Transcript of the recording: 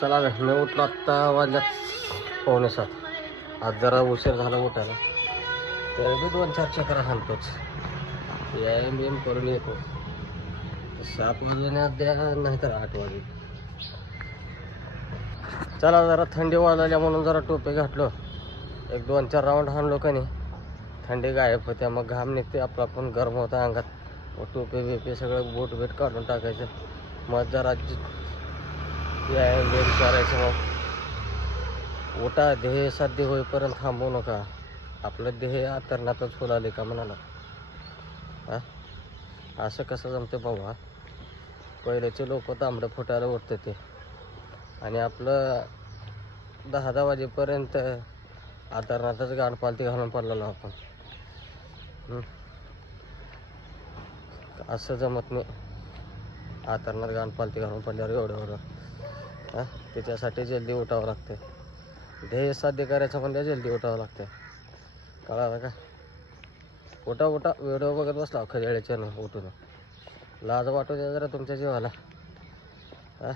चला मी उठलो आत्ता वाजल्यात 6:45. आज जरा उशीर झाला उठायला, तर मी 2-4 चक्रा सांगतोच व्यायाम बियाम करून येतो. 7 वाजण्यात द्या नाहीतर 8 वाजे. चला जरा थंडी वाजल्या म्हणून जरा टोपी घातलो, एक 2-4 राऊंड हाणलो का नाही थंडी गायब होत्या. मग घाम निघते आपला, पण गरम होता अंगात. मग टोपी बिपी सगळं बूट बीट काढून टाकायचं. मग जरा व्यायाम बियाम करायचं. मग उठा, ध्येय साध्य होईपर्यंत थांबू नका. आपलं ध्येय आतरणातच फुलाले का म्हणाला. हा असं कसं जमते बाबा. पहिलेचे लोक तांबडं फुटायला उठते ते, आणि आपलं 10-10 वाजेपर्यंत आतरणातच गाण पालती घालून पडलेलो आपण. असं जमत नाही. आतरणात गाण पालती घालून पडल्यावर एवढं हां, त्याच्यासाठी जल्दी उठावं लागतं. ध्येय साध्य करायचं म्हणजे जल्दी उठावं लागतं. कळालं का? उठा उठा. व्हिडिओ बघत बसला खजाळ्याच्या उठून. लाज वाटू द्या जरा तुमच्या जीवाला. हां